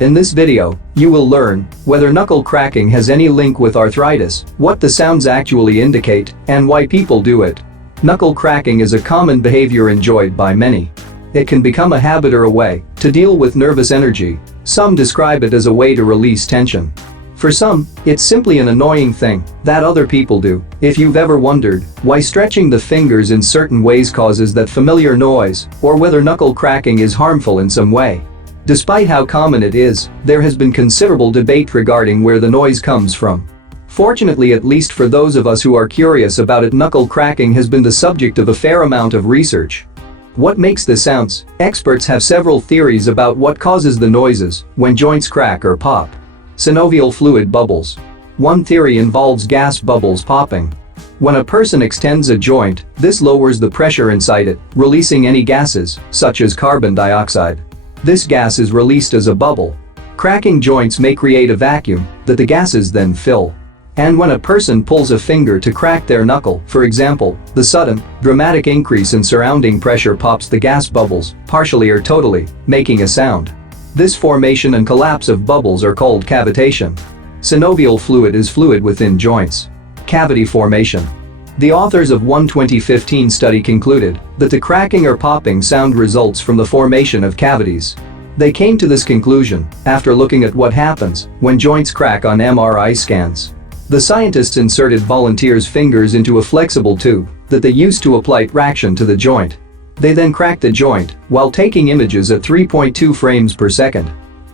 In this video, you will learn whether knuckle cracking has any link with arthritis, what the sounds actually indicate, and why people do it. Knuckle cracking is a common behavior enjoyed by many. It can become a habit or a way to deal with nervous energy. Some describe it as a way to release tension. For some, it's simply an annoying thing that other people do. If you've ever wondered why stretching the fingers in certain ways causes that familiar noise, or whether knuckle cracking is harmful in some way. Despite how common it is, there has been considerable debate regarding where the noise comes from. Fortunately, at least for those of us who are curious about it, knuckle cracking has been the subject of a fair amount of research. What makes the sounds? Experts have several theories about what causes the noises when joints crack or pop. Synovial fluid bubbles. One theory involves gas bubbles popping. When a person extends a joint, this lowers the pressure inside it, releasing any gases, such as carbon dioxide. This gas is released as a bubble. Cracking joints may create a vacuum that the gases then fill. And when a person pulls a finger to crack their knuckle, for example, the sudden, dramatic increase in surrounding pressure pops the gas bubbles, partially or totally, making a sound. This formation and collapse of bubbles are called cavitation. Synovial fluid is fluid within joints. Cavity formation. The authors of one 2015 study concluded that the cracking or popping sound results from the formation of cavities. They came to this conclusion after looking at what happens when joints crack on MRI scans. The scientists inserted volunteers' fingers into a flexible tube that they used to apply traction to the joint. They then cracked the joint while taking images at 3.2 frames per second.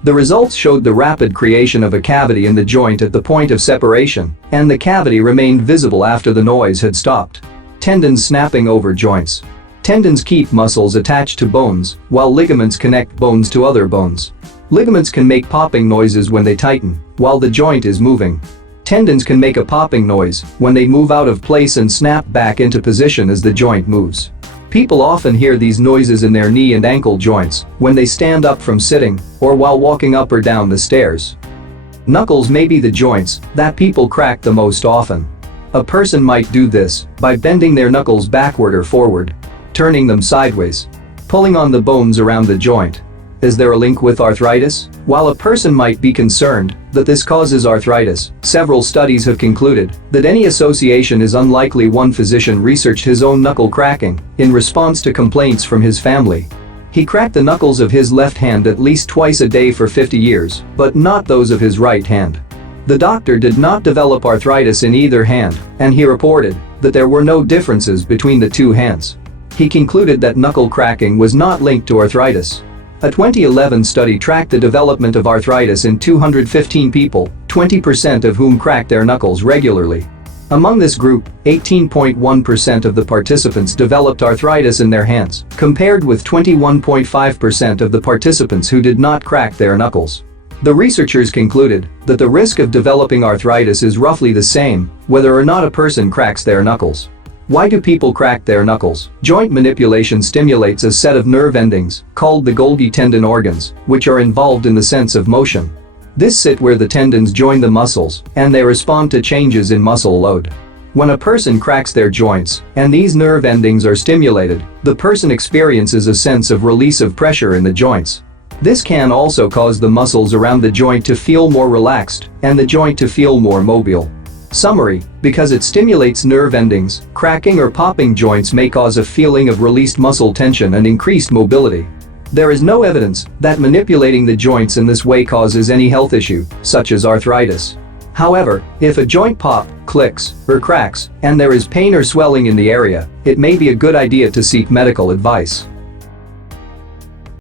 The results showed the rapid creation of a cavity in the joint at the point of separation, and the cavity remained visible after the noise had stopped. Tendons snapping over joints. Tendons keep muscles attached to bones, while ligaments connect bones to other bones. Ligaments can make popping noises when they tighten, while the joint is moving. Tendons can make a popping noise when they move out of place and snap back into position as the joint moves. People often hear these noises in their knee and ankle joints when they stand up from sitting or while walking up or down the stairs. Knuckles may be the joints that people crack the most often. A person might do this by bending their knuckles backward or forward, turning them sideways, pulling on the bones around the joint. Is there a link with arthritis? While a person might be concerned that this causes arthritis, several studies have concluded that any association is unlikely. One physician researched his own knuckle cracking in response to complaints from his family. He cracked the knuckles of his left hand at least twice a day for 50 years, but not those of his right hand. The doctor did not develop arthritis in either hand, and he reported that there were no differences between the two hands. He concluded that knuckle cracking was not linked to arthritis. A 2011 study tracked the development of arthritis in 215 people, 20% of whom cracked their knuckles regularly. Among this group, 18.1% of the participants developed arthritis in their hands, compared with 21.5% of the participants who did not crack their knuckles. The researchers concluded that the risk of developing arthritis is roughly the same whether or not a person cracks their knuckles. Why do people crack their knuckles? Joint manipulation stimulates a set of nerve endings, called the Golgi tendon organs, which are involved in the sense of motion. This sit where the tendons join the muscles, and they respond to changes in muscle load. When a person cracks their joints, and these nerve endings are stimulated, the person experiences a sense of release of pressure in the joints. This can also cause the muscles around the joint to feel more relaxed, and the joint to feel more mobile. Summary: because it stimulates nerve endings, cracking or popping joints may cause a feeling of released muscle tension and increased mobility. There is no evidence that manipulating the joints in this way causes any health issue, such as arthritis. However, if a joint pop, clicks, or cracks, and there is pain or swelling in the area, it may be a good idea to seek medical advice.